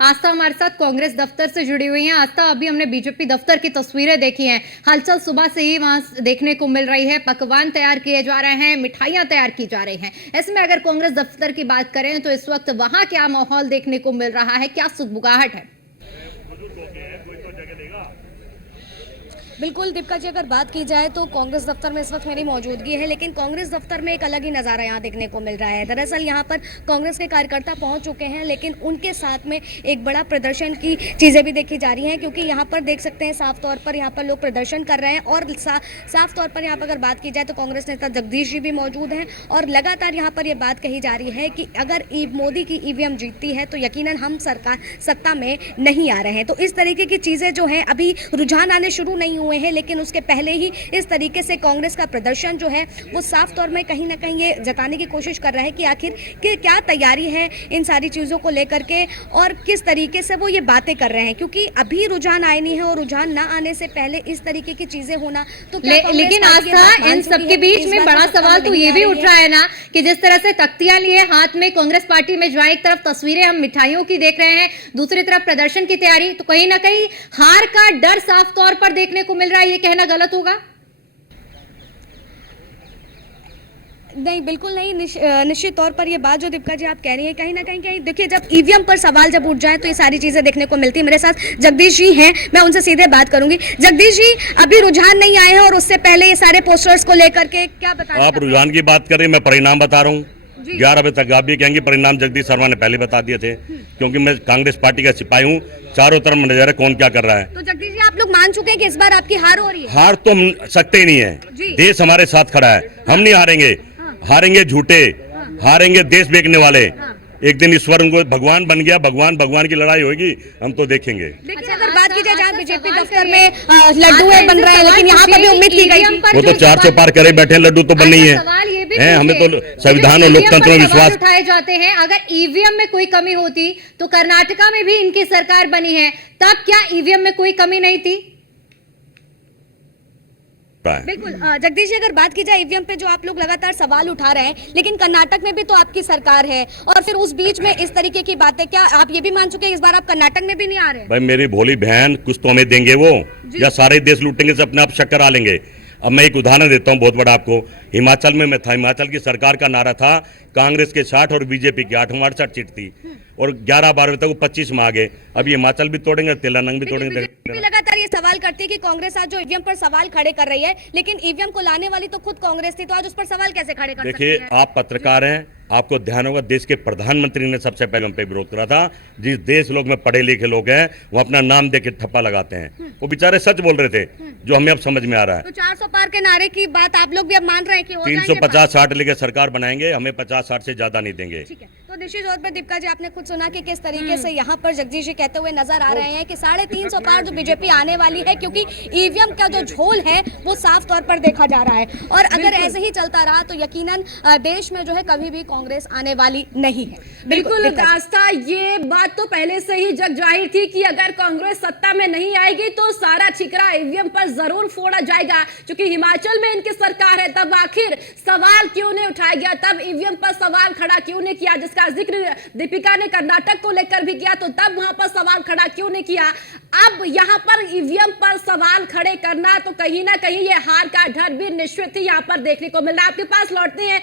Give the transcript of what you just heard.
आस्था हमारे साथ कांग्रेस दफ्तर से जुड़ी हुई हैं। आस्था, अभी हमने बीजेपी दफ्तर की तस्वीरें देखी हैं। हलचल सुबह से ही वहां देखने को मिल रही है। पकवान तैयार किए जा रहे हैं, मिठाइयां तैयार की जा रही हैं। इसमें अगर कांग्रेस दफ्तर की बात करें तो इस वक्त वहां क्या माहौल देखने को मिल रहा है, क्या सुगबुगाहट है? बिल्कुल दीपिका जी, अगर बात की जाए तो कांग्रेस दफ्तर में इस वक्त मेरी मौजूदगी है, लेकिन कांग्रेस दफ्तर में एक अलग ही नज़ारा यहाँ देखने को मिल रहा है। दरअसल यहाँ पर कांग्रेस के कार्यकर्ता पहुँच चुके हैं, लेकिन उनके साथ में एक बड़ा प्रदर्शन की चीज़ें भी देखी जा रही हैं, क्योंकि यहाँ पर देख सकते हैं साफ तौर पर यहाँ पर लोग प्रदर्शन कर रहे हैं। और साफ तौर पर यहाँ पर अगर बात की जाए तो कांग्रेस नेता जगदीश जी भी मौजूद हैं और लगातार यहाँ पर यह बात कही जा रही है कि अगर मोदी की ईवीएम जीतती है तो यकीनन हम सरकार सत्ता में नहीं आ रहे हैं। तो इस तरीके की चीज़ें जो हैं, अभी रुझान आने शुरू नहीं हुए हैं, लेकिन उसके पहले ही इस तरीके से कांग्रेस का प्रदर्शन जो है वो साफ तौर में कहीं ना कहीं ये जताने की कोशिश कर रहा है कि आखिर क्या तैयारी है इन सारी चीज़ों को लेकर के और किस तरीके से वो ये बातें कर रहे हैं, क्योंकि अभी रुझान आए नहीं है और रुझान ना आने से पहले इस तरीके की चीजें होना तो लेकिन आस्था, इन सबके बीच में बड़ा सवाल तो ये भी उठ रहा है ना कि जिस तरह से तख्तियां लिए हाथ में कांग्रेस पार्टी में जहाँ एक तरफ तस्वीरें हम मिठाइयों की देख रहे हैं, दूसरी तरफ प्रदर्शन की तैयारी, तो कहीं ना कहीं हार का डर साफ तौर पर देखने को मिल रहा है। ये कहना गलत होगा? नहीं, बिल्कुल नहीं। निश्चित तौर पर ये बात जो दीपिका जी आप कह रही हैं, कहीं ना कहीं देखिए, जब ईवीएम पर सवाल जब उठ जाए तो ये सारी चीजें देखने को मिलती है। मेरे साथ जगदीश जी हैं, मैं उनसे सीधे बात करूंगी। जगदीश जी, अभी रुझान नहीं आए हैं और उससे पहले ये सारे पोस्टर्स को लेकर के क्या बता? आप रुझान की बात करें, मैं परिणाम बता रहा हूँ। 11 बजे तक आप भी कहेंगे परिणाम जगदीश शर्मा ने पहले बता दिए थे, क्योंकि मैं कांग्रेस पार्टी का सिपाही हूँ। चारों तरफ नजर है कौन क्या कर रहा है। तो जगदीश जी, आप लोग मान चुके हैं कि इस बार आपकी हार हो रही है? हार तो हम सकते ही नहीं है। देश हमारे साथ खड़ा है, हम नहीं हारेंगे। हारेंगे झूठे, हारेंगे देश बेचने वाले। एक दिन ईश्वर उनको भगवान बन गया, भगवान की लड़ाई होगी, हम तो देखेंगे। लेकिन अगर बात की जाए जहाँ बीजेपी दफ्तर में लड्डू बन रहे हैं, लेकिन यहाँ पर भी उम्मीद की गई थी। वो तो 400 पार करे बैठे, लड्डू तो बन नहीं है। हमें तो संविधान और लोकतंत्र में विश्वास उठाए जाते हैं। अगर ईवीएम में कोई कमी होती तो कर्नाटका में भी इनकी सरकार बनी है, तब क्या ईवीएम में कोई कमी नहीं थी? बिल्कुल जगदीश जी, अगर बात की जाए ईवीएम पे जो आप लोग लगातार सवाल उठा रहे हैं, लेकिन कर्नाटक में भी तो आपकी सरकार है और फिर उस बीच में इस तरीके की बातें, क्या आप ये भी मान चुके हैं इस बार आप कर्नाटक में भी नहीं आ रहे? भाई मेरी भोली बहन, कुछ तो हमें देंगे वो, या सारे देश लूटेंगे से अपने आप शक्कर आ लेंगे। अब मैं एक उदाहरण देता हूं बहुत बड़ा आपको। हिमाचल में मैं था, हिमाचल की सरकार का नारा था कांग्रेस के 60 और बीजेपी की 8, 68 सीट थी और 11-12 तक वो 25 में आ गए। अब हिमाचल भी तोड़ेंगे, तेलंगाना भी तोड़ेंगे। लगातार ये सवाल करती है कि कांग्रेस आज जो ईवीएम पर सवाल खड़े कर रही है, लेकिन ईवीएम को लाने वाली तो खुद कांग्रेस थी, तो आज उस पर सवाल कैसे खड़े कर सकती है? देखिए, आप पत्रकार हैं, आपको ध्यान होगा देश के प्रधानमंत्री ने सबसे पहले हम पे विरोध करा था। जिस देश लोग में पढ़े लिखे लोग हैं वो अपना नाम दे के ठप्पा लगाते हैं। वो बेचारे सच बोल रहे थे, जो हमें अब समझ में आ रहा है। तो 400 पार के नारे की बात आप लोग भी अब मान रहे हैं कि 350-60 लेके सरकार बनाएंगे, हमें 50-60 से ज्यादा नहीं देंगे। ठीक है, तो निश्चित तौर पर दीपिका जी, आपने खुद सुना कि किस तरीके से यहाँ पर जगदीश जी कहते हुए नजर आ रहे हैं कि 350 पार जो बीजेपी आने वाली है, क्योंकि ईवीएम का जो झोल है वो साफ तौर पर देखा जा रहा है। और अगर ऐसे ही चलता रहा तो यकीनन देश में जो है कभी भी कांग्रेस आने वाली नहीं है। बिल्कुल आस्था, ये बात तो पहले से ही जग जाहिर थी कि अगर कांग्रेस सत्ता में नहीं आएगी तो सारा छिकरा ईवीएम पर जरूर फोड़ा जाएगा। क्योंकि हिमाचल में इनकी सरकार है, तब आखिर सवाल क्यों नहीं उठाया गया, तब ईवीएम पर सवाल खड़ा क्यों नहीं किया, जिसका जिक्र दीपिका ने कर्नाटक को लेकर भी किया, तो तब वहां पर सवाल खड़ा क्यों नहीं किया। अब यहां पर ईवीएम पर सवाल खड़े करना, तो कहीं ना कहीं ये हार का डर भी निश्चित ही यहां पर देखने को मिल रहा है। आपके पास लौटते हैं।